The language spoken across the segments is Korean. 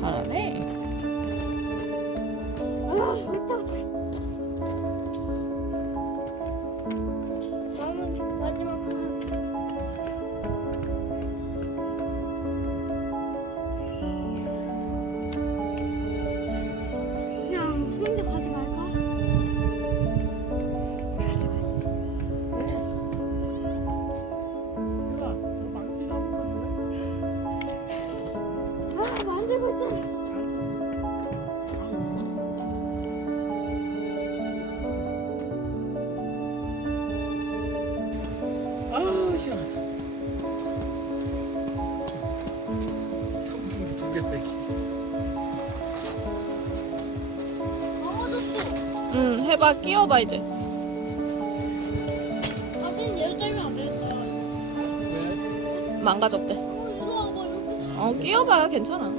잘하네. 나는 마지막 하나. 그냥 혼자 가지 말까? 아, 만들고 있잖아. 아우 시원하다. 손톱이 두개 떼기. 넘어졌어. 응, 해봐. 끼워봐 이제. 다시는 얘 때문에 안 되겠다. 왜? 망가졌대. 이리 와봐, 여기. 끼워봐. 괜찮아.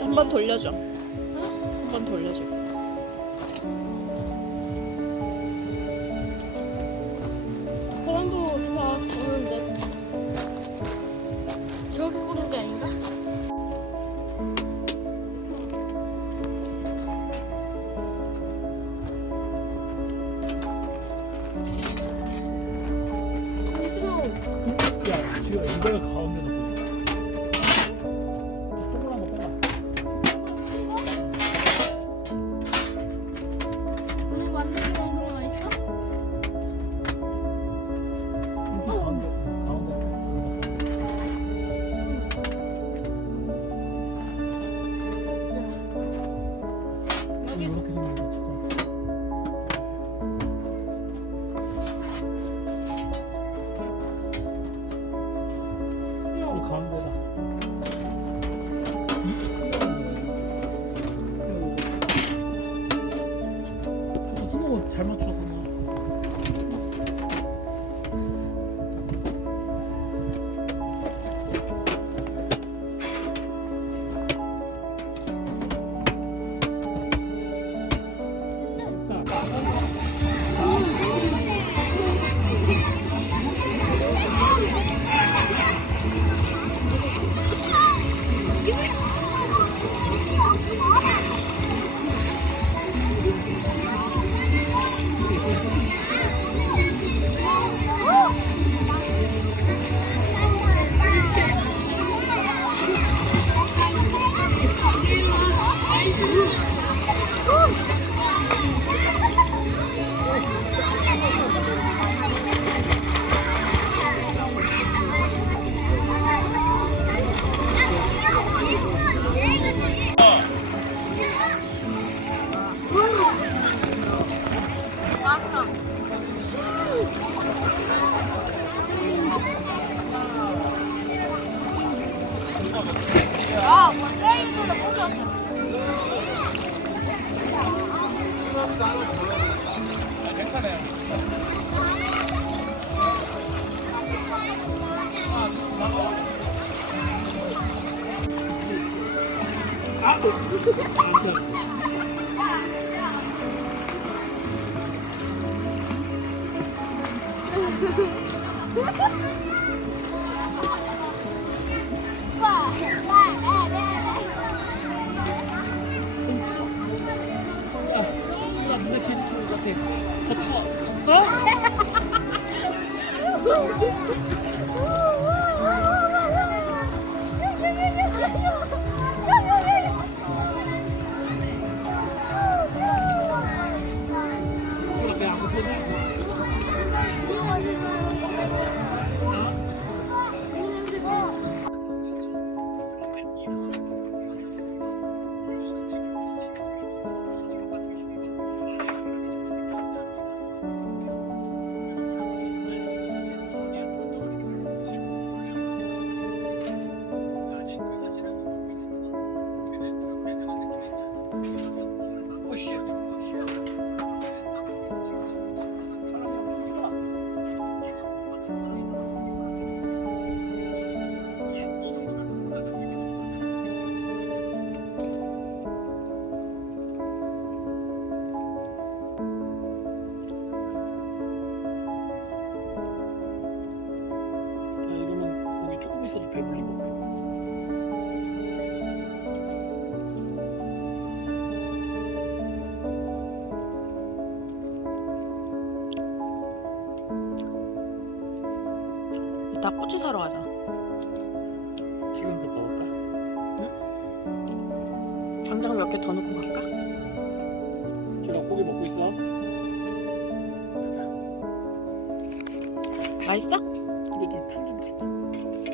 한 번 돌려줘. 한 번 돌려줘. 바람도 좋아, 오는데. 저기 끄는 게 아닌가? 있으면 야 지금 이걸 가운데 놓고. 조그만 거 빼라. 오늘 만들기 방송은 있어? 이렇게 가운데 여기 이렇게 생긴 거 진짜. 이 가운데다. 손목 잘 맞춰서. 왔어. 아, 원래는 포기했어. 배불리고. 이따 고추 사러 가자. 지금부터 먹을까? 장작 몇 개 더 넣고 갈까? 지금 고기 먹고 있어. 맛있어? 근데 좀판좀 줄까?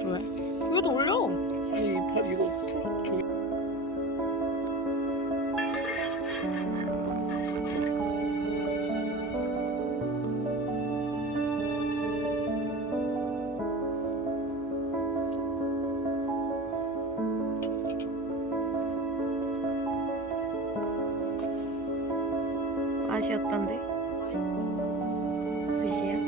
왜? 그래도 올려. 아니 판 이거 저기. 맛이 어떤데? 맛이야?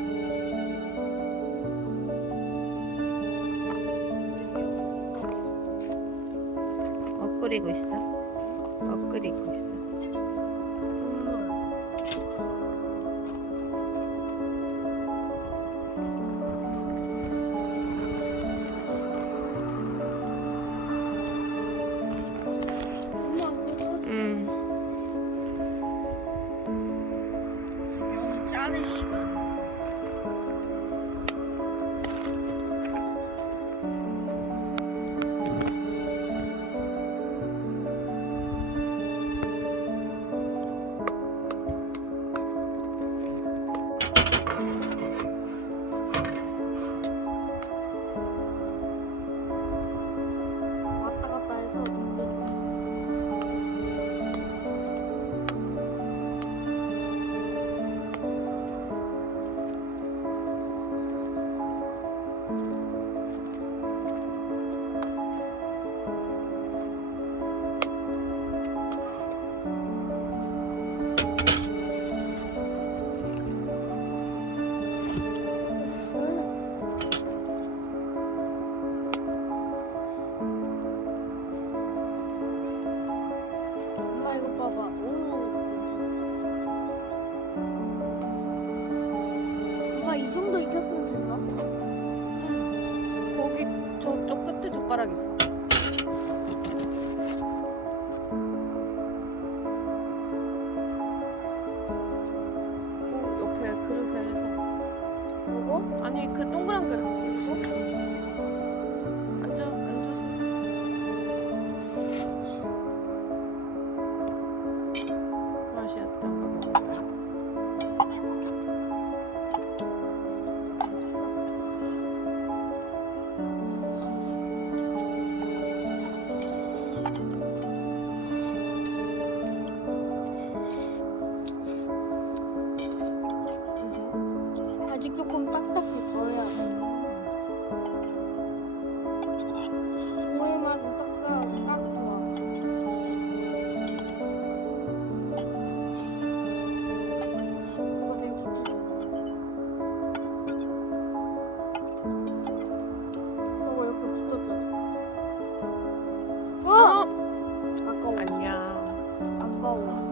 끓이고 있어? 끓이고 있어. 엄마 그거 여기 짜는 시간. 왔다 갔다 해서 엄마 이거 봐봐. 엄마 이 정도 익혔으면 됐나? 거기 저쪽 끝에 젓가락 있어. 그 옆에 그릇에 해서. 이거? 아니 그 동그란 그릇. 이거? 앉아서. 맛이 어떤? 아직 조금 딱딱해 더 해야 돼. 국물 맛은 딱 좋아. 이거 되게 고추. 이거 이렇게 붙었잖아. 아까워. 안녕. 아까워.